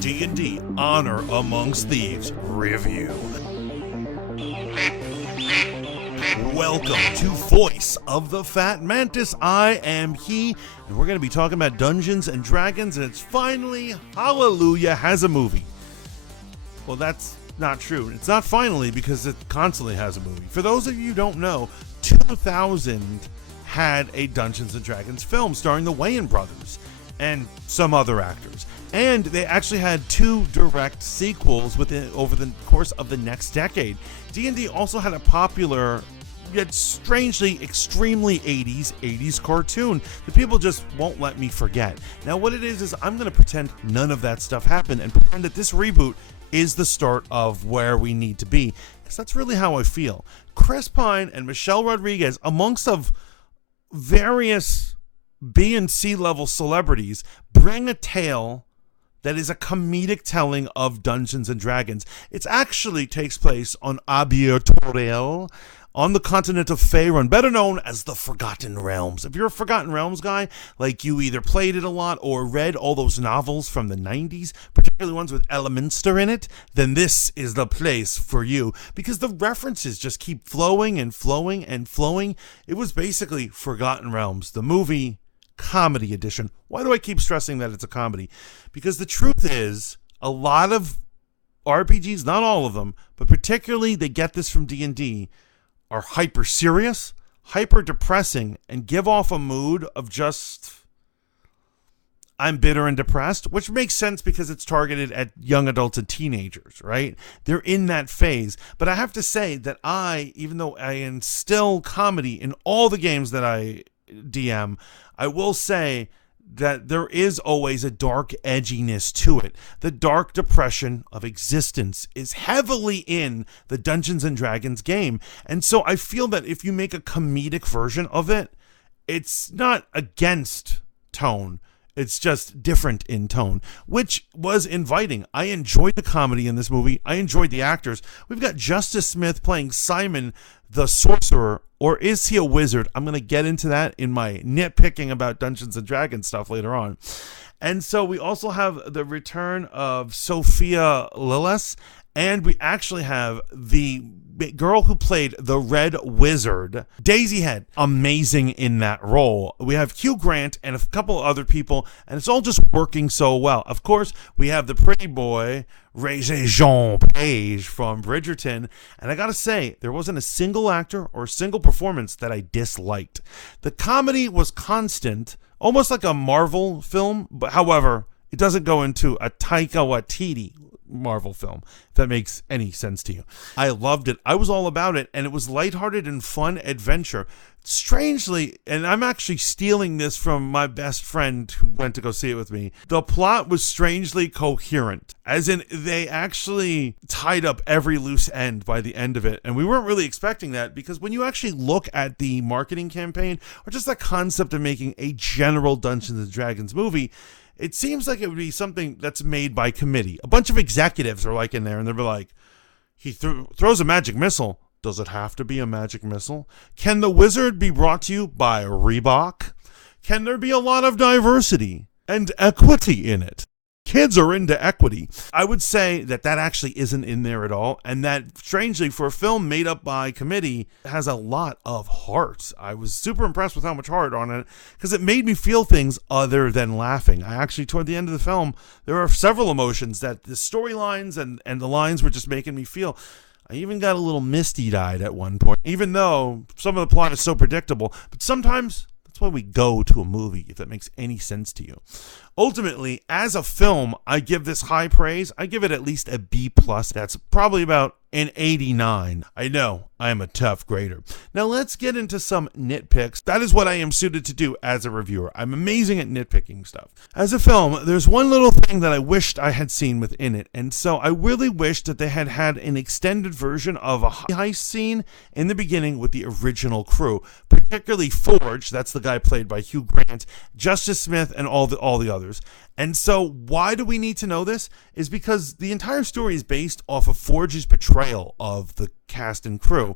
D&D Honor Amongst Thieves review. Welcome to Voice of the Fat Mantis. I am he, and we're going to be talking about Dungeons and Dragons, and it's finally, hallelujah, has a movie. Well, that's not true. It's not finally, because it constantly has a movie. For those of you who don't know, 2000 had a Dungeons and Dragons film starring the Wayans brothers and some other actors. And they actually had 2 direct sequels over the course of the next decade. D&D also had a popular, yet strangely, extremely 80s cartoon that people just won't let me forget. Now what it is I'm going to pretend none of that stuff happened and pretend that this reboot is the start of where we need to be, because that's really how I feel. Chris Pine and Michelle Rodriguez, amongst of various B and C level celebrities, bring a tale that is a comedic telling of Dungeons and Dragons. It actually takes place on Abiatoriel, on the continent of Faerun, better known as the Forgotten Realms. If you're a Forgotten Realms guy, like you either played it a lot or read all those novels from the 90s, particularly ones with Elminster in it, then this is the place for you, because the references just keep flowing and flowing and flowing. It was basically Forgotten Realms, the movie comedy edition. Why do I keep stressing that it's a comedy? Because the truth is, a lot of RPGs, not all of them, but particularly they get this from D&D, are hyper serious, hyper depressing, and give off a mood of just, I'm bitter and depressed, which makes sense because it's targeted at young adults and teenagers, right? They're in that phase. But I have to say that even though I instill comedy in all the games that I DM, I will say that there is always a dark edginess to it. The dark depression of existence is heavily in the Dungeons and Dragons game. And so I feel that if you make a comedic version of it, it's not against tone. It's just different in tone, which was inviting. I enjoyed the comedy in this movie. I enjoyed the actors. We've got Justice Smith playing Simon the Sorcerer, or is he a wizard? I'm going to get into that in my nitpicking about Dungeons and Dragons stuff later on. And so we also have the return of Sophia Lillis, and we actually have the girl who played the Red Wizard, Daisy Head, amazing in that role. We have Hugh Grant and a couple other people, and it's all just working so well. Of course, we have the pretty boy, regé-jean Page from Bridgerton, and I gotta say, there wasn't a single actor or a single performance that I disliked. The comedy was constant, almost like a Marvel film, but however, it doesn't go into a Taika Waititi Marvel film, if that makes any sense to you. I loved it. I was all about it, and it was lighthearted and fun adventure. Strangely, and I'm actually stealing this from my best friend who went to go see it with me, the plot was strangely coherent, as in they actually tied up every loose end by the end of it, and we weren't really expecting that, because when you actually look at the marketing campaign, or just the concept of making a general Dungeons and Dragons movie, it seems like it would be something that's made by committee. A bunch of executives are like in there, and they'll be like, he throws a magic missile. Does it have to be a magic missile? Can the wizard be brought to you by Reebok? Can there be a lot of diversity and equity in it? Kids are into equity. I would say that actually isn't in there at all, and that, strangely, for a film made up by committee, has a lot of heart. I was super impressed with how much heart on it, because it made me feel things other than laughing. I actually, toward the end of the film, there are several emotions that the storylines and the lines were just making me feel. I even got a little misty-eyed at one point, even though some of the plot is so predictable. But sometimes that's why we go to a movie, if that makes any sense to you. Ultimately, as a film, I give this high praise. I give it at least a B+. That's probably about an 89. I know, I am a tough grader. Now let's get into some nitpicks. That is what I am suited to do as a reviewer. I'm amazing at nitpicking stuff. As a film, there's one little thing that I wished I had seen within it, and so I really wished that they had had an extended version of a heist scene in the beginning with the original crew, particularly Forge, that's the guy played by Hugh Grant, Justice Smith, and all the others. And so why do we need to know this? Is because the entire story is based off of Forge's betrayal of the cast and crew.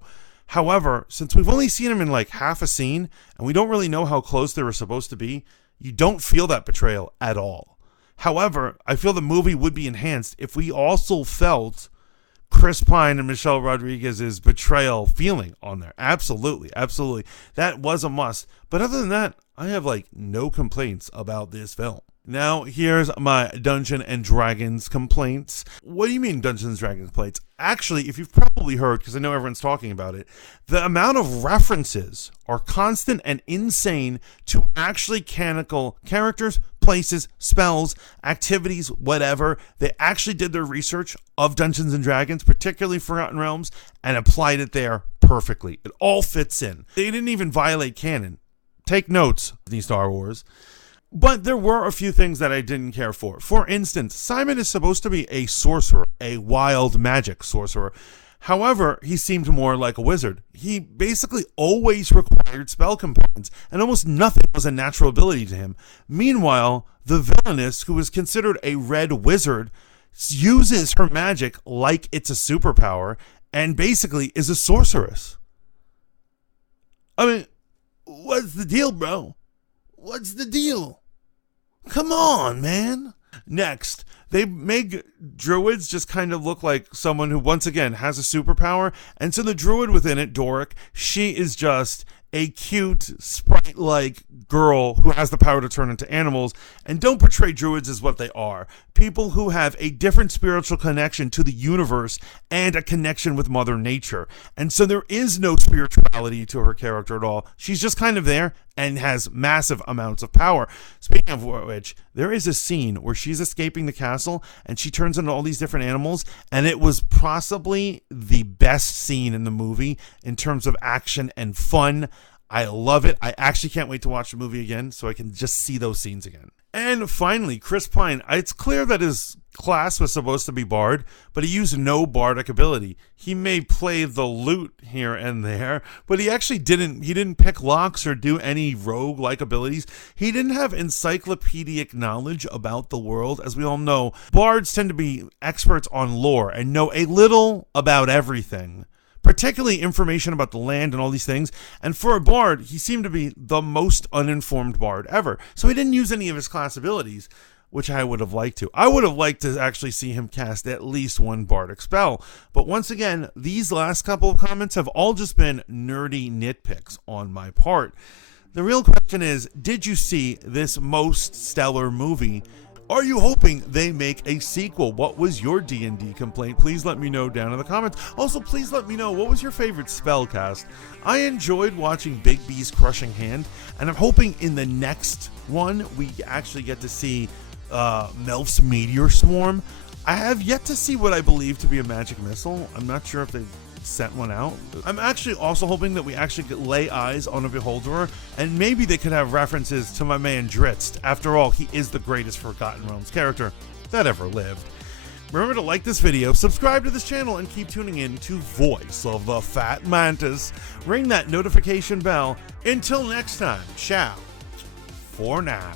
However, since we've only seen him in like half a scene, and we don't really know how close they were supposed to be, you don't feel that betrayal at all. However, I feel the movie would be enhanced if we also felt Chris Pine and Michelle Rodriguez's betrayal feeling on there. Absolutely, absolutely. That was a must. But other than that, I have like no complaints about this film. Now, here's my Dungeons and Dragons complaints. What do you mean Dungeons and Dragons complaints? Actually, if you've probably heard, because I know everyone's talking about it, the amount of references are constant and insane to actually canonical characters, places, spells, activities, whatever. They actually did their research of Dungeons and Dragons, particularly Forgotten Realms, and applied it there perfectly. It all fits in. They didn't even violate canon. Take notes, the Star Wars. But there were a few things that I didn't care for. For instance, Simon is supposed to be a sorcerer, a wild magic sorcerer. However, he seemed more like a wizard. He basically always required spell components, and almost nothing was a natural ability to him. Meanwhile, the villainess, who is considered a red wizard, uses her magic like it's a superpower, and basically is a sorceress. I mean, what's the deal, bro? What's the deal? Come on, man. Next, they make druids just kind of look like someone who, once again, has a superpower. And so the druid within it, Doric, she is just a cute, sprite-like girl who has the power to turn into animals. And don't portray druids as what they are. People who have a different spiritual connection to the universe and a connection with Mother Nature. And so there is no spirituality to her character at all. She's just kind of there and has massive amounts of power. Speaking of which, there is a scene where she's escaping the castle and she turns into all these different animals, and it was possibly the best scene in the movie in terms of action and fun. I love it. I actually can't wait to watch the movie again so I can just see those scenes again. And finally, Chris Pine. It's clear that his class was supposed to be Bard, but he used no bardic ability. He may play the lute here and there, but he actually didn't. He didn't pick locks or do any rogue-like abilities. He didn't have encyclopedic knowledge about the world. As we all know, Bards tend to be experts on lore and know a little about everything, particularly information about the land and all these things. And for a bard, he seemed to be the most uninformed bard ever. So he didn't use any of his class abilities, which I would have liked to. I would have liked to actually see him cast at least one bardic spell. But once again, these last couple of comments have all just been nerdy nitpicks on my part. The real question is, did you see this most stellar movie? Are you hoping they make a sequel? What was your D&D complaint? Please let me know down in the comments. Also, please let me know, what was your favorite spell cast? I enjoyed watching Big B's Crushing Hand, and I'm hoping in the next one we actually get to see Melf's Meteor Swarm. I have yet to see what I believe to be a magic missile. I'm not sure if they've sent one out. I'm actually also hoping that we actually lay eyes on a Beholder, and maybe they could have references to my man Drizzt. After all, he is the greatest Forgotten Realms character that ever lived. Remember to like this video, subscribe to this channel, and keep tuning in to Voice of the Fat Mantis. Ring that notification bell. Until next time, ciao for now.